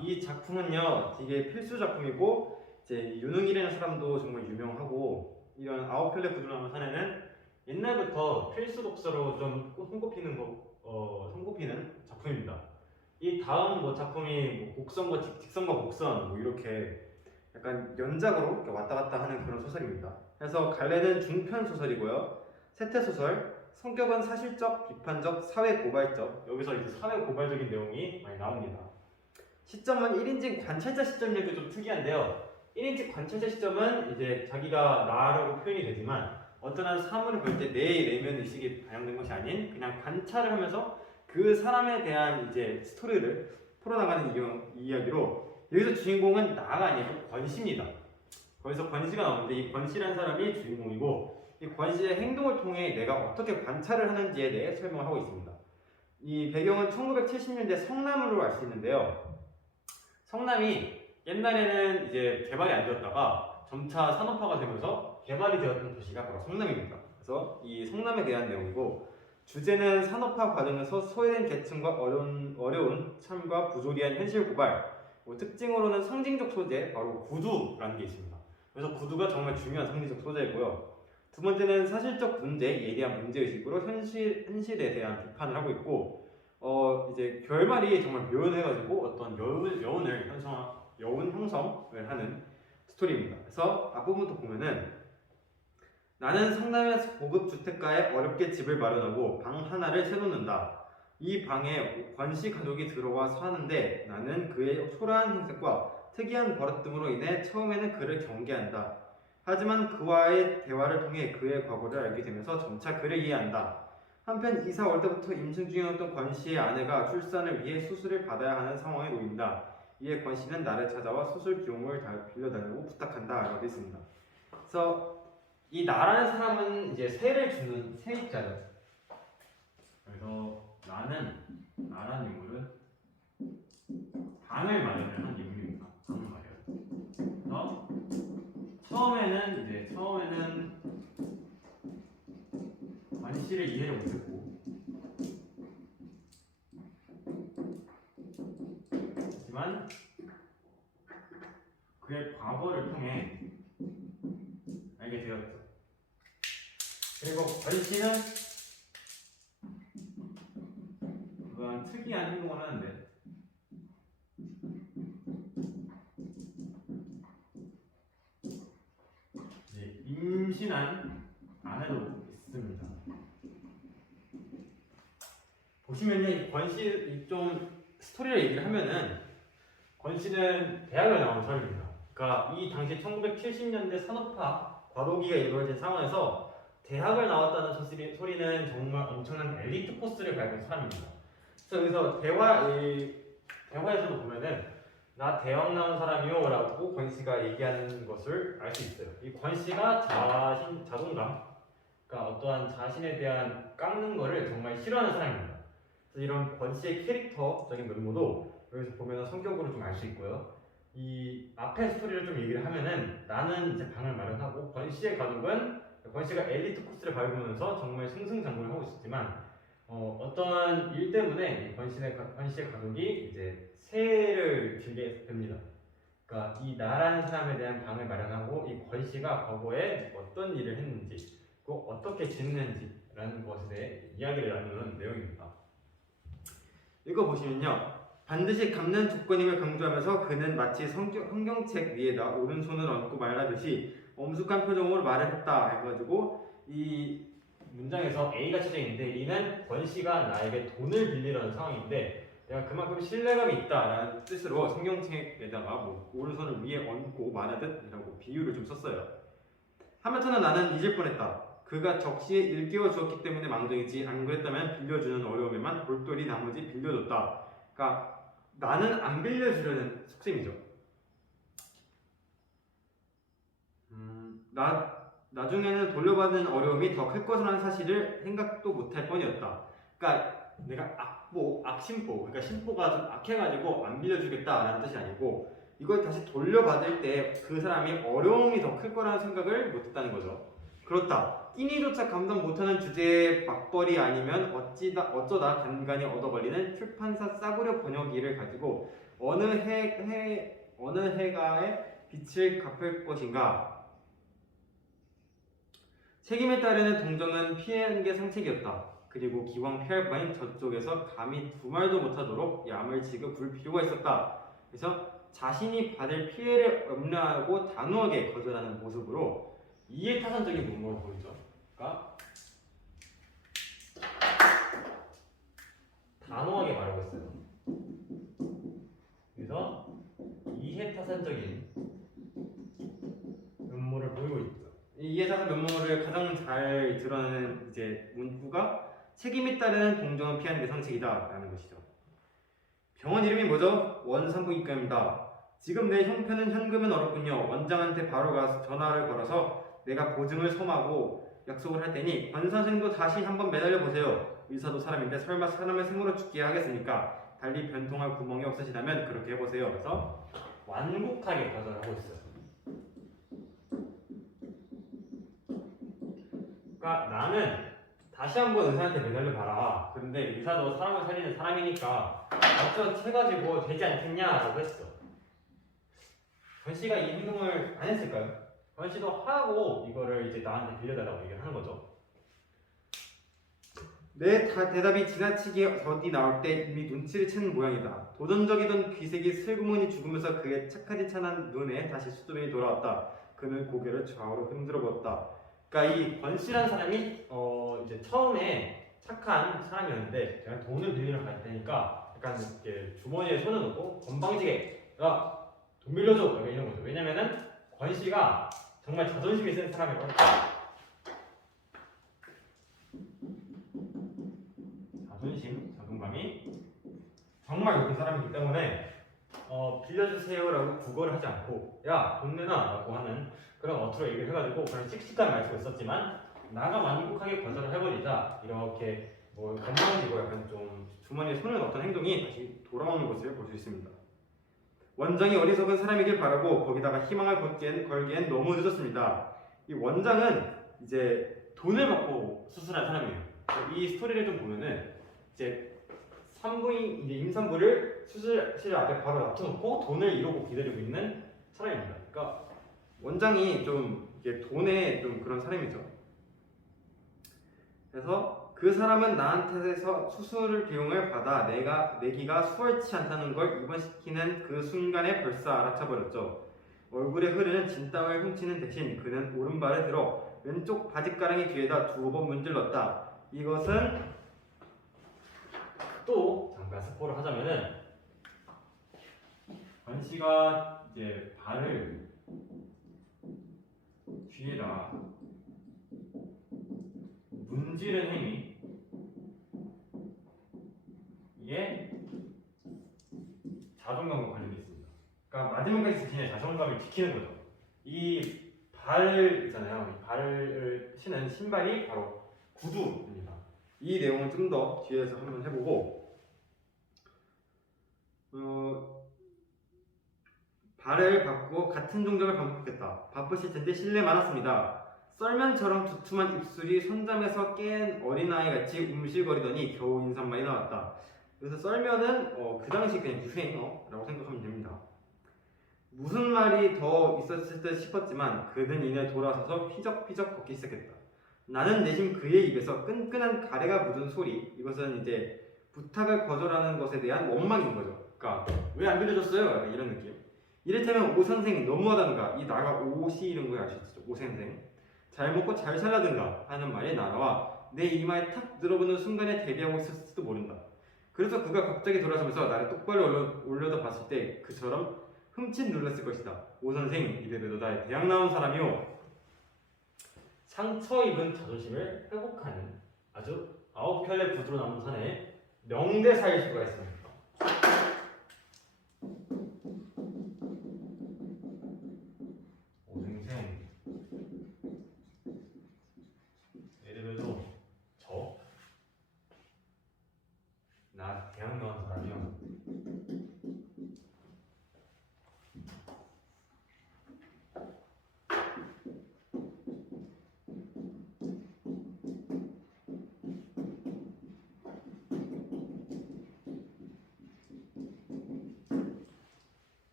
이 작품은요, 되게 필수 작품이고 이제 유능이라는 사람도 정말 유명하고 이런 아웃플레 구두라는 사례는 옛날부터 필수 독서로 좀 손꼽히는 거, 어, 손꼽히는 작품입니다. 이 다음 뭐 작품이 뭐 곡선과 직, 직선과 곡선 뭐 이렇게 약간 연작으로 이렇게 왔다 갔다 하는 그런 소설입니다. 그래서 갈래는 중편 소설이고요. 세태 소설, 성격은 사실적, 비판적, 사회 고발적. 여기서 이제 사회 고발적인 내용이 많이 나옵니다. 시점은 1인칭 관찰자 시점력이 좀 특이한데요. 1인칭 관찰자 시점은 이제 자기가 나라고 표현이 되지만 어떤 한 사물을 볼 때 내 내면 의식이 반영된 것이 아닌 그냥 관찰을 하면서 그 사람에 대한 이제 스토리를 풀어나가는 이- 이야기로 여기서 주인공은 나가 아니고 권씨입니다. 거기서 권씨가 나오는데 이 권씨라는 사람이 주인공이고 이 권씨의 행동을 통해 내가 어떻게 관찰을 하는지에 대해 설명을 하고 있습니다. 이 배경은 1970년대 성남으로 알 수 있는데요. 성남이 옛날에는 이제 개발이 안 되었다가 점차 산업화가 되면서 개발이 되었던 도시가 바로 성남입니다. 그래서 이 성남에 대한 내용이고 주제는 산업화 과정에서 소외된 계층과 어려운, 어려운 삶과 부조리한 현실 고발 뭐 특징으로는 상징적 소재 바로 구두라는 게 있습니다. 그래서 구두가 정말 중요한 상징적 소재이고요. 두 번째는 사실적 문제에 대한 문제의식으로 현실, 현실에 대한 비판을 하고 있고 어 이제 결말이 정말 묘연해가지고 어떤 여운, 여운을 형성 여운 형성을 하는 스토리입니다. 그래서 앞부분부터 보면은 나는 성남의 고급 주택가에 어렵게 집을 마련하고 방 하나를 세놓는다. 이 방에 권씨 가족이 들어와 사는데 나는 그의 초라한 행색과 특이한 버릇 등으로 인해 처음에는 그를 경계한다. 하지만 그와의 대화를 통해 그의 과거를 알게 되면서 점차 그를 이해한다. 한편 이사 올 때부터 임신 중이었던 권 씨의 아내가 출산을 위해 수술을 받아야 하는 상황에 놓인다. 이에 권 씨는 나를 찾아와 수술 비용을 다 빌려달라고 부탁한다 라고 되어 있습니다. 그래서 이 나라는 사람은 이제 세를 주는 세입자죠. 그래서 나는 나라는 인물은 방을 마련을 한 인물입니다. 방을 마련. 그래서 처음에는 이제 처음에는 관 씨를 이해를 못했고 하지만 그의 과거를 통해 알게 되었죠. 그리고 권 씨는 그런 특이한 행동을 하는데 이제 임신한 아내도 있습니다. 보시면요, 이권 씨 좀 스토리를 얘기를 하면은 권 씨는 대학을 나온 사람입니다. 그러니까 이 당시 1970년대 산업화 과도기가 이루어진 상황에서 대학을 나왔다는 소리, 소리는 정말 엄청난 엘리트 코스를 밟은 사람입니다. 그래서 대화 이 대화에서도 보면은 나 대학 나온 사람이요라고 권 씨가 얘기하는 것을 알 수 있어요. 이 권 씨가 자신 자존감, 그러니까 어떠한 자신에 대한 깎는 거를 정말 싫어하는 사람입니다. 이런 권 씨의 캐릭터적인 면모도 여기서 보면 성격으로 좀 알 수 있고요. 이 앞에 스토리를 좀 얘기를 하면은 나는 이제 방을 마련하고 권 씨의 가족은 권 씨가 엘리트 코스를 밟으면서 정말 승승장구를 하고 있었지만 어, 어떤 일 때문에 이권 씨의, 가- 권 씨의 가족이 이제 세를 빌게 됩니다. 그러니까 이 나라는 사람에 대한 방을 마련하고 이 권 씨가 과거에 어떤 일을 했는지 또 어떻게 지냈는지라는 것에 대해 이야기를 나누는 내용입니다. 읽어보시면요. 반드시 갚는 조건임을 강조하면서 그는 마치 성경, 성경책 위에다 오른손을 얹고 말하듯이 엄숙한 표정으로 말을 했다 해가지고 이 문장에서 A가 있는데 이는 권 씨가 나에게 돈을 빌리려는 상황인데 내가 그만큼 신뢰감이 있다라는 뜻으로 성경책에다가 뭐 오른손을 위에 얹고 말하듯이라고 비유를 좀 썼어요. 하마터는 나는 잊을 뻔했다. 그가 적시에 일깨워 주었기 때문에 망정이지 안 그랬다면 빌려주는 어려움에만 볼돌이 나머지 빌려줬다. 그러니까 나는 안 빌려주려는 속셈이죠. 음, 나 나중에는 돌려받는 어려움이 더 클 것이라는 사실을 생각도 못할 뻔이었다. 그러니까 내가 악보, 악심보, 그러니까 심보가 좀 악해가지고 안 빌려주겠다라는 뜻이 아니고 이걸 다시 돌려받을 때 그 사람이 어려움이 더 클 거라는 생각을 못했다는 거죠. 그렇다. 끼니조차 감당 못하는 주제의 맞벌이 아니면 어찌다 어쩌다 간간히 얻어 걸리는 출판사 싸구려 번역 일을 가지고 어느 해, 해 어느 해가의 빛을 갚을 것인가? 책임에 따르는 동정은 피하는 게 상책이었다. 그리고 기왕 피할 바엔 저쪽에서 감히 두 말도 못하도록 야물지게 굴 필요가 있었다. 그래서 자신이 받을 피해를 염려하고 단호하게 거절하는 모습으로 이해타산적인 문구를 보이죠. 그러니까 단호하게 말하고 있어요. 그래서 이해 타산적인 면모를 보이고 있죠. 이 이해타산 면모를 가장 잘 드러내는 이제 문구가 책임에 따르는 동정은 피하는 게 상책이다라는 것이죠. 병원 이름이 뭐죠? 원산부인과입니다. 지금 내 형편은 현금은 어렵군요. 원장한테 바로 가서 전화를 걸어서 내가 보증을 서하고 약속을 할 테니 권 선생도 다시 한번 매달려 보세요. 의사도 사람인데 설마 사람을 생으로 죽게 하겠습니까? 달리 변통할 구멍이 없으시다면 그렇게 해보세요. 그래서 완곡하게 거절하고 있어요. 그러니까 나는 다시 한번 의사한테 매달려 봐라. 그런데 의사도 사람을 살리는 사람이니까 어쩌 해가지고 되지 않겠냐라고 했어. 권 씨가 이 행동을 안 했을까요? 권 씨도 하고 이거를 이제 나한테 빌려달라고 얘기를 하는 거죠. 내 다- 대답이 지나치게 더디 나올 때 이미 눈치를 채는 모양이다. 도전적이던 귀색이 슬그머니 죽으면서 그의 착하지 찬한 눈에 다시 수두맨이 돌아왔다. 그는 고개를 좌우로 흔들어 보았다. 그러니까 이 권씨라는 사람이 어 이제 처음에 착한 사람이었는데 제가 돈을 빌리러 갈 테니까 약간 이렇게 주머니에 손을 넣고 건방지게 야돈 빌려줘 이런 거죠. 왜냐면은 권씨가 정말 자존심이 센 사람이거든요. 자존심, 자존감이 정말 높은 사람이기 때문에 어, 빌려주세요라고 구걸을 하지 않고 야 돈 내놔라고 하는 그런 어투로 얘기를 해가지고 그런 씩씩한 말투가 있었지만 나가 완곡하게 거절을 해버리자 이렇게 뭐 건방지고 약간 좀 주머니에 손을 넣었던 행동이 다시 돌아오는 것을 볼 수 있습니다. 원장이 어리석은 사람이길 바라고 거기다가 희망을 걸기엔, 걸기엔 너무 늦었습니다. 이 원장은 이제 돈을 받고 수술한 사람이에요. 이 스토리를 좀 보면은 이제 산부인 이제 임산부를 수술실 앞에 바로 놔둬놓고 돈을 이러고 기다리고 있는 사람입니다. 그러니까 원장이 좀 이게 돈에 좀 그런 사람이죠. 그래서 그 사람은 나한테서 수술 비용을 받아 내가 내기가 수월치 않다는 걸 입원시키는 그 순간에 벌써 알아차 버렸죠. 얼굴에 흐르는 진땀을 훔치는 대신 그는 오른발을 들어 왼쪽 바지가랑이 뒤에다 두 번 문질렀다. 이것은 또 잠깐 스포를 하자면은 권 씨가 이제 발을 뒤에다 문지른 행위 이게 자존감과 관련이 있습니다. 그러니까 마지막까지 자신의 자존감을 지키는 거죠. 이 발 있잖아요. 이 발을 신은 신발이 바로 구두입니다. 이 내용은 좀 더 뒤에서 한번 해보고 어, 발을 바꾸어 같은 동작을 반복했다. 바쁘실 텐데 실례 많았습니다. 썰면처럼 두툼한 입술이 손잠에서 깬 어린아이같이 움실거리더니 겨우 인사말이 나왔다. 그래서 썰면은 어, 그 당시 그냥 유행어라고 생각하면 됩니다. 무슨 말이 더 있었을 듯 싶었지만 그는 이내 돌아서서 휘적휘적 걷기 시작했다. 나는 내심 그의 입에서 끈끈한 가래가 묻은 소리 이것은 이제 부탁을 거절하는 것에 대한 원망인 거죠. 그러니까 왜 안 빌려줬어요? 이런 느낌. 이를테면 오 선생이 너무하다든가 이 나가 오시 이런 거 아시죠? 오 선생 잘 먹고 잘 살라든가 하는 말이 날아와 내 이마에 탁 들어보는 순간에 대비하고 있었을지도 모른다. 그래서 그가 갑자기 돌아서면서 나를 똑바로 올려, 올려다 봤을 때 그처럼 흠칫 놀랐을 것이다. 오 선생 매도다 대학 나온 사람이요. 상처 입은 자존심을 회복하는 아주 아홉 켤레 구두로 남은 산에 명대사일 수가 있습니다. 오생생 예를 저, 나 대학 나온 사람이요.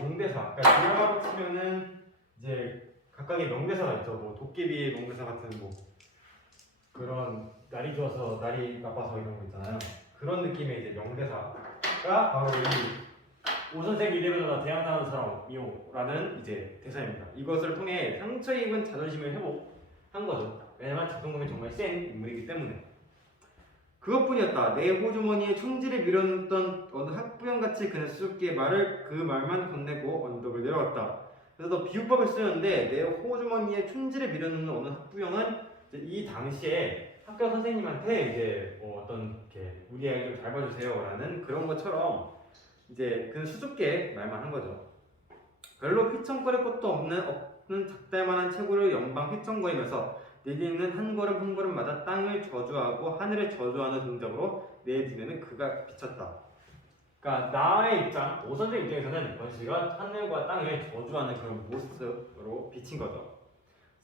명대사. 그러니까 드라마로 치면은 이제 각각의 명대사가 있죠. 뭐 도깨비의 명대사 같은 뭐 그런 날이 좋아서 날이 나빠서 이런 거 있잖아요. 그런 느낌의 이제 명대사가 바로 이 오선생 대학 나온 사람이요라는 이제 대사입니다. 이것을 통해 상처 입은 자존심을 회복한 거죠. 왜냐면 자존감이 정말 센 인물이기 때문에. 그것뿐이었다. 내 호주머니에 총지를 밀어넣던 어느 학부형같이 그는 수줍게 말을 그 말만 건네고 언덕을 내려왔다. 그래서 비유법을 쓰는데 내 호주머니에 총지를 밀어넣는 어느 학부형은 이 당시에 학교 선생님한테 이제 뭐 어떤 이렇게 우리 아이 좀 잘 봐주세요라는 그런 것처럼 이제 그는 수줍게 말만 한 거죠. 별로 휘청거릴 것도 없는 없는 작달만한 체구를 연방 휘청거리면서 내디는 한 걸음 한 걸음마다 땅을 저주하고 하늘을 저주하는 동작으로 내 눈에는 그가 비쳤다. 그러니까 나의 입장, 오선생 입장에서는 권씨가 하늘과 땅을 저주하는 그런 모습으로 비친 거죠.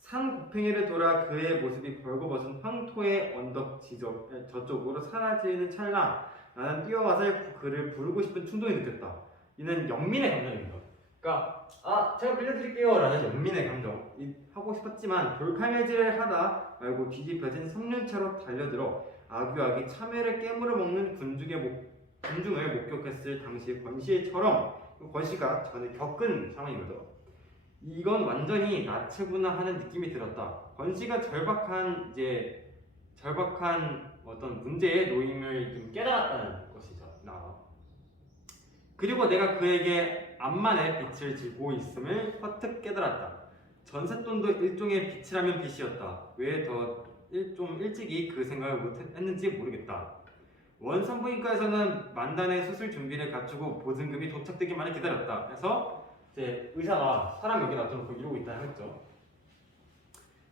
산 곡팽이를 돌아 그의 모습이 벌거벗은 황토의 언덕 지적 저쪽으로 사라지는 찰나 나는 뛰어와서 그를 부르고 싶은 충동이 느꼈다. 이는 연민의 감정입니다. 그러니까 아 제가 빌려드릴게요 라는 연민의 감정 이- 하고 싶었지만 돌칼매질을 하다 말고 뒤집혀진 3년차로 달려들어 아귀하게 참외를 깨물어 먹는 군중의 목, 군중을 목격했을 당시 권씨처럼 권씨가 전에 겪은 상황이거든. 이건 완전히 나체구나 하는 느낌이 들었다. 권씨가 절박한 이제 절박한 어떤 문제의 노임을 좀 깨달았다는 것이죠. 나. 그리고 내가 그에게 암만의 빛을 지고 있음을 퍼뜩 깨달았다. 전세돈도 일종의 빛이라면 빛이었다. 왜 더 좀 일찍이 그 생각을 못했는지 모르겠다. 원산부인과에서는 만단의 수술 준비를 갖추고 보증금이 도착되기만을 기다렸다. 그래서 이제 의사가 사람 여기 놔두고 이러고 있다 했죠.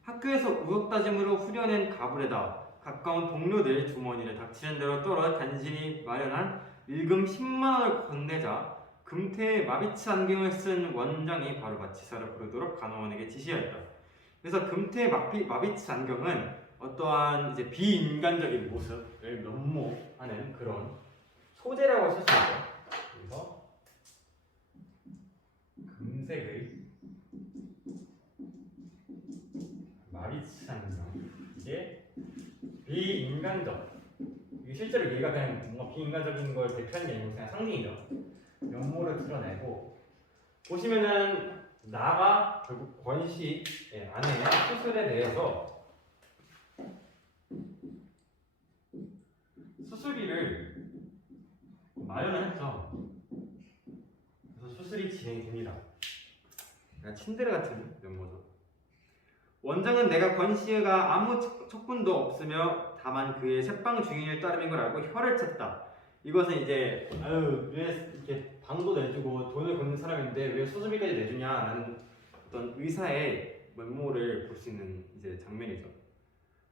학교에서 우역다짐으로 후려낸 가불에다 가까운 동료들 주머니를 닥치는 대로 떨어 간신히 마련한 일금 10만 원을 건네자 금태의 마비치 안경을 쓴 원장이 바로 마치사를 부르도록 간호원에게 지시하였다. 그래서 금태의 마비, 마비치 안경은 어떠한 이제 비인간적인 모습을 면모하는 그런 소재라고 할 수 있죠. 그래서 금색의 마비치 안경 이게 비인간적 이게 실제로 얘가 그냥 뭔가 비인간적인 걸 대표하는 게 아니고 그냥 상징이죠. 면모를 드러내고 보시면은 나가 결국 권씨 의 아내의 수술에 대해서 수술비를 마련을 했죠. 그래서 수술이 진행됩니다. 그냥 친데레 같은 면모죠. 원장은 내가 권 씨가 아무 척- 척분도 없으며 다만 그의 색방 중인을 따름인 걸 알고 혀를 쳤다. 이것은 이제 아유 왜 이렇게 방도 내주고 돈을 걷는 사람인데 왜 수술비까지 내주냐라는 어떤 의사의 면모를 볼 수 있는 이제 장면이죠.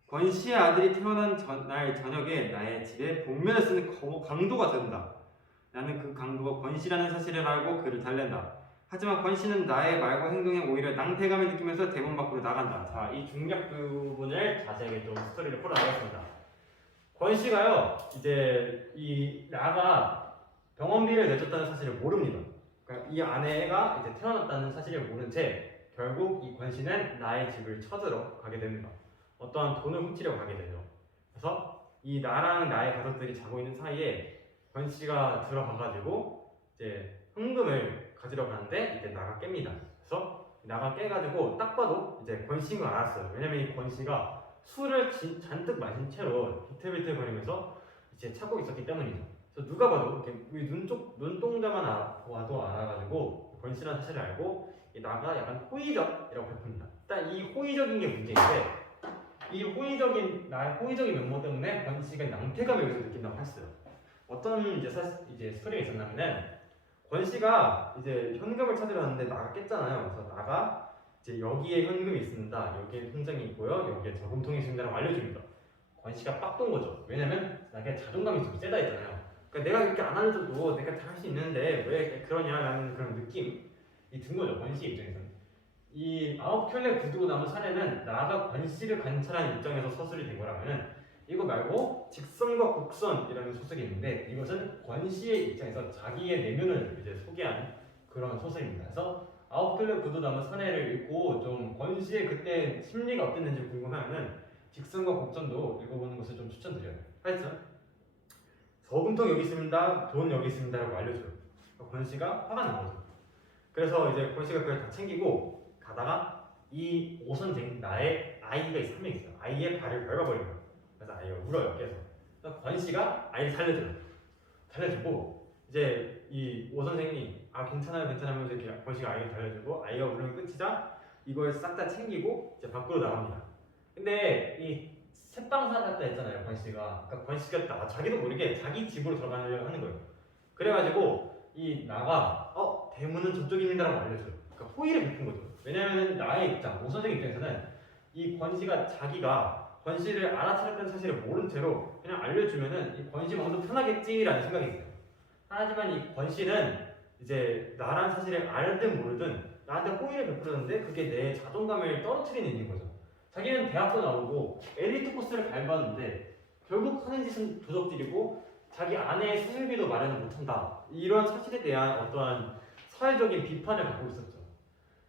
권 씨의 아들이 태어난 전, 날 저녁에 나의 집에 복면을 쓰는 거- 강도가 된다. 나는 그 강도가 권 씨라는 사실을 알고 그를 달랜다. 하지만 권 씨는 나의 말과 행동에 오히려 낭패감을 느끼면서 대문 밖으로 나간다. 자, 이 중략 부분을 자세하게 좀 스토리를 풀어나가겠습니다. 권 씨가요, 이제 이 나가 병원비를 내줬다는 사실을 모릅니다. 그러니까 이 아내가 이제 태어났다는 사실을 모른 채 결국 이 권 씨는 나의 집을 찾으러 가게 됩니다. 어떠한 돈을 훔치려 가게 되죠. 그래서 이 나랑 나의 가족들이 자고 있는 사이에 권 씨가 들어가가지고 이제 현금을 가지러 가는데 이제 나가 깹니다. 그래서 나가 깨가지고 딱 봐도 이제 권 씨인 걸 알았어요. 왜냐면 이 권 씨가 술을 진- 잔뜩 마신 채로 비틀비틀 거리면서 이제 찾고 있었기 때문이죠. 누가 봐도 이렇게 이 눈쪽 눈동자만 아- 와도 알아가지고 권 씨라는 사실을 알고 이 나가 약간 호의적이라고 베풉니다. 일단 이 호의적인 게 문제인데 이 호의적인 나의 호의적인 면모 때문에 권 씨가 낭패감을 여기서 느낀다고 했어요. 어떤 이제 사 이제 스토리가 있었냐면은 권 씨가 이제 현금을 찾으러 갔는데 나가 깼잖아요. 그래서 나가 이제 여기에 현금이 있습니다. 여기에 통장이 있고요. 여기에 저금통이 있습니다라고 알려줍니다. 권 씨가 빡돈 거죠. 왜냐면 나게 자존감이 좀 세다 했잖아요. 그러니까 내가 이렇게 안 알려줘도 내가 다 할 수 있는데 왜 그러냐라는 그런 느낌이 든 거죠. 권씨 입장에서는. 이 아홉 켤레 구두고 남은 사례는 나가 권 씨를 관찰한 입장에서 서술이 된 거라면은 이거 말고 직선과 곡선이라는 소설이 있는데 이것은 권 씨의 입장에서 자기의 내면을 이제 소개한 그런 소설입니다. 그래서 아웃필러 구두 남은 사내를 읽고 좀 권씨의 그때 심리가 어땠는지 궁금하면은 직선과 곡선도 읽어보는 것을 좀 추천드려요. 하여튼 저금통 여기 있습니다, 돈 여기 있습니다 라고 알려줘요. 그러니까 권씨가 화가 난 거죠. 그래서 이제 권 씨가 그걸 다 챙기고 가다가 이 오선생 나의 아이가 있어 한명 있어요. 아이의 발을 밟아버린 거예요. 그래서 아이가 울어요. 계속. 그래서 권 씨가 아이를 살려줘요. 살려주고 이제 이 오 선생이 아 괜찮아요 괜찮아요 하면서 이렇게 권 씨가 아이를 살려주고 아이가 울음이 끝이자 이걸 싹 다 챙기고 이제 밖으로 나갑니다. 근데 이 새빵 살았다 했잖아요 권씨가. 그러니까 권씨가 나 자기도 모르게 자기 집으로 들어가려고 하는 거예요. 그래가지고 이 나가 어 대문은 저쪽입니다 라고 알려줘요. 그러니까 호의를 베푼 거죠. 왜냐하면 나의 입장, 오 선생 입장에서는 이 권씨가 자기가 권씨를 알아차렸다는 사실을 모른 채로 그냥 알려주면은 이 권씨 마음도 편하겠지라는 생각이 있어요. 하지만 이 권씨는 이제 나란 사실을 알든 모르든 나한테 호의를 베풀었는데 그게 내 자존감을 떨어뜨리는 일인 거죠. 자기는 대학도 나오고 엘리트 코스를 밟았는데 결국 하는 짓은 도적질이고 자기 아내의 수술비도 마련을 못한다. 이런 사실에 대한 어떠한 사회적인 비판을 받고 있었죠.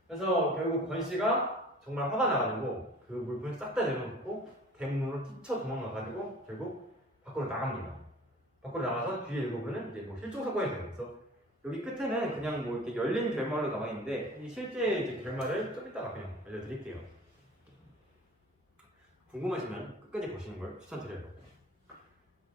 그래서 결국 권 씨가 정말 화가 나가지고 그 물품을 싹 다 내려놓고 대문으로 뛰쳐 도망가가지고 결국 밖으로 나갑니다. 밖으로 나가서 뒤에 읽어보면 이제 뭐 실종 사건이. 그래서 여기 끝에는 그냥 뭐 이렇게 열린 결말로 나와 있는데 이 실제 이제 결말을 좀 이따가 그냥 알려드릴게요. 궁금하시면 끝까지 보시는 걸 추천드려요.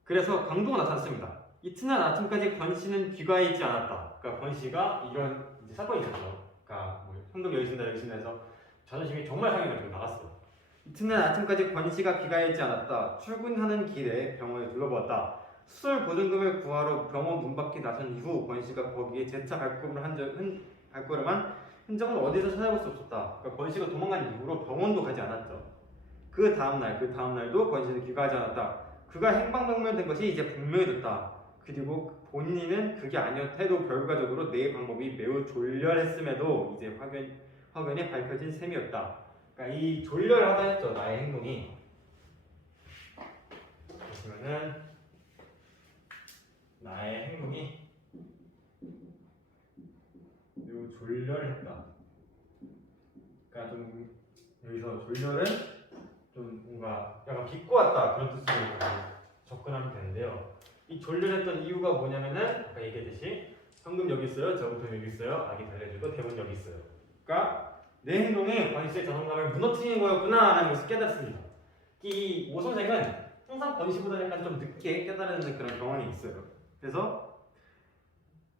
그래서 강도가 나타났습니다. 이튿날 아침까지 권 씨는 귀가하지 않았다. 그러니까 권 씨가 이런 사건이 있었죠. 그러니까 뭐 현금 여기 있습니다 해서 자존심이 정말 상해가지고 나갔어요. 이튿날 아침까지 권 씨가 귀가하지 않았다. 출근하는 길에 병원에 둘러보았다. 수술 보증금을 구하러 병원 문 밖에 나선 이후 권 씨가 거기에 재차 발걸음을 한 적, 흔, 발걸음한 흔적은 어디서 찾아볼 수 없었다. 그러니까 권 씨가 도망간 이후로 병원도 가지 않았죠. 그 다음 날, 그 다음 날도 권 씨는 귀가하지 않았다. 그가 행방불명된 것이 이제 분명해졌다. 그리고 본인은 그게 아니었해도 결과적으로 내 방법이 매우 졸렬했음에도 이제 확연, 확연히 밝혀진 셈이었다. 그러니까 이 졸렬하다 했죠 나의 행동이. 보시면은 나의 행동이 매우 졸렬했다. 그러니까 좀 여기서 졸렬은 좀 뭔가 약간 비꼬았다 그런 뜻으로 접근하면 되는데요. 이 졸렬했던 이유가 뭐냐면은 아까 얘기했듯이 현금 여기 있어요, 저금통 여기 있어요, 아기 달래주고 대본 여기 있어요. 그러니까 내 행동이 권씨의 자존감을 무너뜨리는 거였구나라는 것을 깨닫습니다. 이 오 선생은 항상 권씨보다 약간 좀 늦게 깨달은 그런 경험이 있어요. 그래서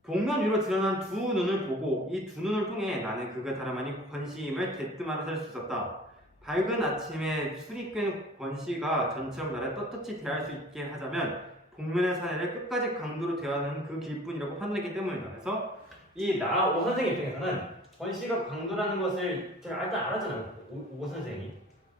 동면 위로 드러난 두 눈을 보고 이 두 눈을 통해 나는 그가 다름 아닌 권씨임을 대뜸 알아챌 수 있었다. 밝은 아침에 술이 깬 권씨가 전처럼 나를 떳떳이 대할 수 있게 하자면 복면의 사내를 끝까지 강도로 대하는 그 길뿐이라고 판단했기 때문이다. 그래서 이 나 오 선생 입장에서는 권씨가 강도라는 것을 제가 일단 알았잖아요. 오, 오 선생이.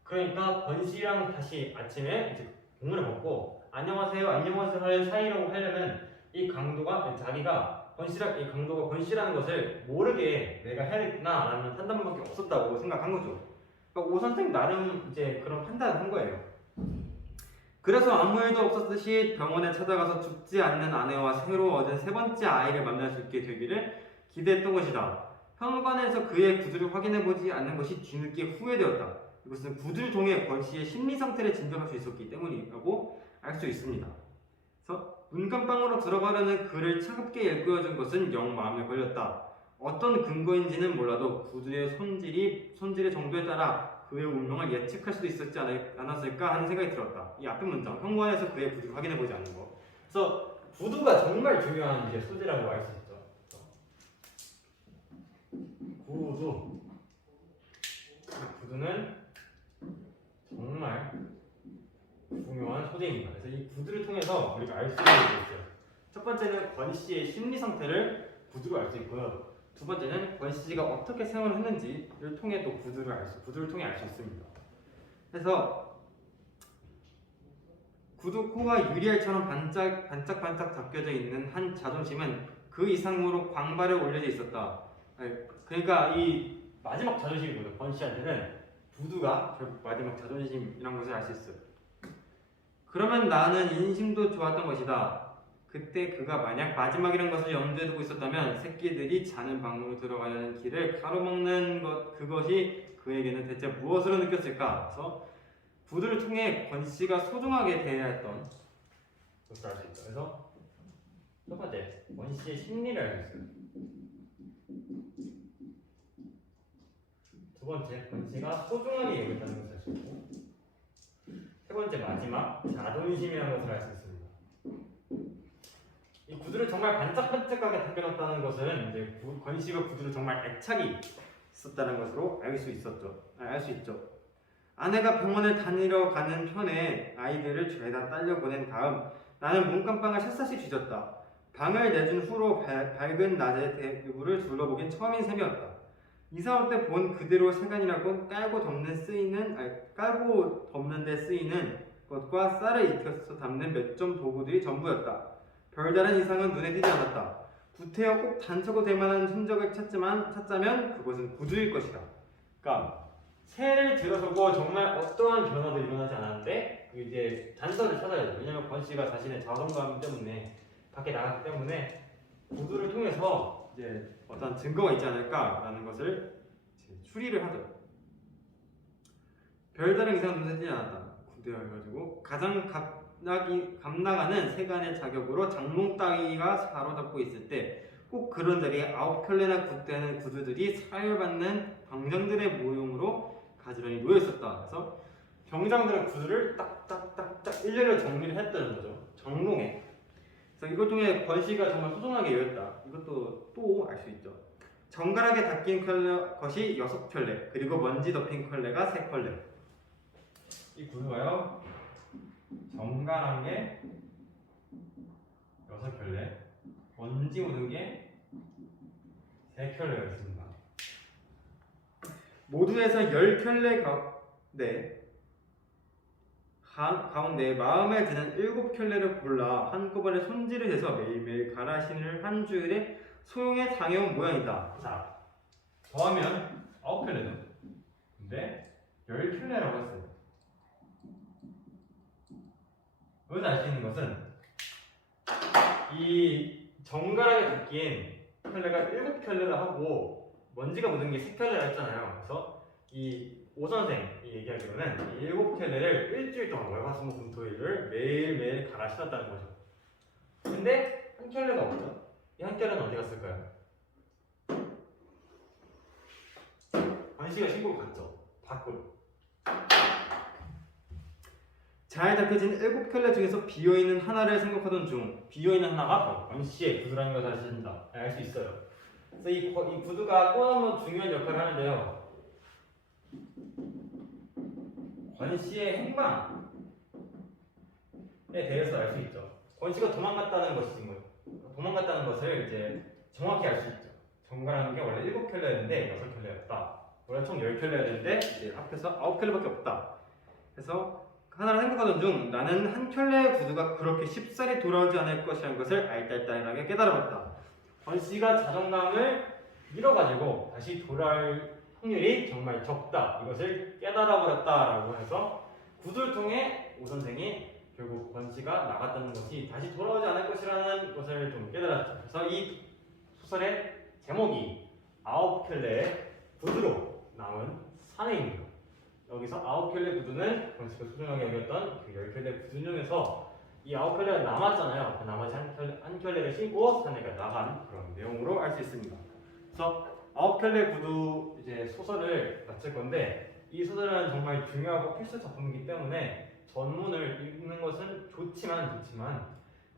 그러니까 권씨랑 다시 아침에 이제 공문을 먹고 안녕하세요, 안녕하세요 할 사이라고 하려면 이 강도가 자기가 권씨라 이 강도가 권씨라는 것을 모르게 내가 해야겠구나라는 판단밖에 없었다고 생각한 거죠. 그러니까 오 선생 나름 이제 그런 판단을 한 거예요. 그래서 아무 일도 없었듯이 병원에 찾아가서 죽지 않는 아내와 새로 얻은 세 번째 아이를 만날 수 있게 되기를 기대했던 것이다. 현관에서 그의 구두를 확인해보지 않는 것이 뒤늦게 후회되었다. 이것은 구두를 통해 권 씨의 심리 상태를 진정할 수 있었기 때문이라고 알 수 있습니다. 그래서 문간방으로 들어가려는 그를 차갑게 일구어준 것은 영 마음에 걸렸다. 어떤 근거인지는 몰라도 구두의 손질이 손질의 정도에 따라 그의 운명을 예측할 수도 있었지 않- 않았을까 하는 생각이 들었다. 이 앞에 문장 현관에서 그의 구두를 확인해 보지 않는 거. 그래서 구두가 정말 중요한 이제 소재라고 알 수 있죠. 구두. 구두는 정말 중요한 소재입니다. 그래서 이 구두를 통해서 우리가 알 수 있는 게 있어요. 첫 번째는 권 씨의 심리 상태를 구두로 알 수 있고요. 두 번째는 권 씨가 어떻게 생활을 했는지를 통해 또 구두를 알 수, 구두를 통해 알 수 있습니다. 그래서 구두 코가 유리알처럼 반짝 반짝반짝 닦여져 있는 한 자존심은 그 이상으로 광발에 올려져 있었다. 그러니까 이 마지막 자존심이 뭐죠? 권 씨한테는 구두가 결국 마지막 자존심이란 것을 알 수 있어요. 그러면 나는 인심도 좋았던 것이다. 그때 그가 만약 마지막이라는 것을 염두에 두고 있었다면 새끼들이 자는 방으로 들어가려는 길을 가로막는 것 그것이 그에게는 대체 무엇으로 느꼈을까? 그래서 구두를 통해 권 씨가 소중하게 대해야 했던 것을 알수 있죠. 그래서 첫 번째 권 씨의 심리를 알수 있어요. 두 번째 권 씨가 소중하게 여겼다는 것을 알수 있고 세 번째 마지막 자존심이라는 것을 알수 있습니다. 이 구두를 정말 반짝반짝하게 당겨놨다는 것은 이제 구- 권 씨가 구두를 정말 애착이 있었다는 것으로 알 수 있었죠. 아, 알수 있죠. 아내가 병원을 다니러 가는 편에 아이들을 죄다 딸려 보낸 다음 나는 문간방을 샅샅이 뒤졌다. 방을 내준 후로 밝- 밝은 낮의 대부를 둘러보긴 처음인 셈이었다. 이사 올 때 본 그대로 세간이라고 깔고 덮는 쓰이는 아니, 깔고 덮는 데 쓰이는 것과 쌀을 익혀서 담는 몇 점 도구들이 전부였다. 별다른 이상은 눈에 띄지 않았다. 구태여 꼭 단서가 될 만한 흔적을 찾지만 찾자면 그것은 구두일 것이다. 그러니까 새를 들어서고 정말 어떠한 변화도 일어나지 않았는데 그 이제 단서를 찾아야 돼. 왜냐면 권 씨가 자신의 자존감 때문에 밖에 나갔기 때문에 구두를 통해서 이제 어떤 증거가 있지 않을까라는 것을 추리를 하죠. 별다른 이상은 눈에 띄지 않았다. 구두여 해가지고 가장 갑 나기 감나가는 세간의 자격으로 장롱 따위가 사로잡고 있을 때 꼭 그런 자리에 아홉 켤레나 굿대는 구두들이 사열받는 병장들의 모형으로 가지런히 놓여 있었다. 그래서 병장들은 구두를 딱딱딱딱 일렬로 정리를 했다는 거죠. 정롱에. 그래서 이걸 통해 권 씨가 정말 소중하게 여겼다. 이것도 또 알 수 있죠. 정갈하게 닦인 컬러 것이 여섯 켤레, 그리고 먼지 덮인 컬레가 세 컬레. 이 구두가요. 정갈한 게 여섯 켤레, 먼지 묻은 게 세 켤레가 있습니다. 모두에서 열 켤레 가운데 가, 가운데 마음에 드는 일곱 켤레를 골라 한꺼번에 손질을 해서 매일매일 가라신을 한 주일에 소용에 당해온 모양이다. 자, 더하면 아홉 켤레죠. 근데 열 켤레라고 했어요. 여기서 알 수 있는 것은 이 닦인 켤레가 일곱 켤레라 하고 먼지가 묻은 게 세 켤레라 했잖아요. 그래서 이 오선생이 얘기하기로는 이 일곱 켤레를 일주일 동안 월화수목금토일을 매일매일 갈아 신었다는 거죠. 근데 한 켤레가 없죠? 이 한 켤레는 어디 갔을까요? 관씨가 신고 갔죠. 밖으로. 잘 닦여진 일곱 켤레 중에서 비어있는 하나를 생각하던 중 비어있는 하나가 바로 권씨의 구두라는 것을 아신다. 알 수 있어요. 그래서 이, 거- 이 구두가 또 한 번 중요한 역할을 하는데요. 권 씨의 행방에 대해서 알 수 있죠. 권 씨가 도망갔다는 것인 거예요 도망갔다는 것을 이제 정확히 알 수 있죠. 정갈하는 게 원래 일곱 켤레였는데 여섯 켤레였다. 원래 총열 켤레였는데 이제 합해서 아홉 켤레밖에 없다. 그래서 하나를 생각하던 중 나는 한 켤레의 구두가 그렇게 쉽사리 돌아오지 않을 것이라는 것을 알딸딸하게 깨달아봤다. 권 씨가 자존감을 잃어가지고 다시 돌아올 확률이 정말 적다. 이것을 깨달아버렸다라고 해서 구두를 통해 오 선생이 결국 권 씨가 나갔다는 것이 다시 돌아오지 않을 것이라는 것을 좀 깨달았죠. 그래서 이 소설의 제목이 아홉 켤레의 구두로 나온 산행입니다. 여기서 아홉 켤레 구두는 권씨가 소중하게 여겼던 그 열 켤레 구두 중에서 이 아홉 켤레가 남았잖아요. 그 나머지 한, 켤레, 한 켤레를 신고 산에가 나간 그런 내용으로 알 수 있습니다. 그래서 아홉 켤레 구두 이제 소설을 마칠 건데 이 소설은 정말 중요하고 필수 작품이기 때문에 전문을 읽는 것은 좋지만 좋지만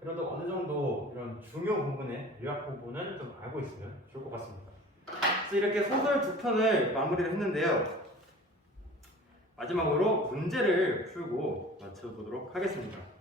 그래도 어느 정도 이런 중요 부분의 요약 부분은 좀 알고 있으면 좋을 것 같습니다. 그래서 이렇게 소설 두 편을 마무리를 했는데요. 마지막으로 문제를 풀고 마쳐보도록 하겠습니다.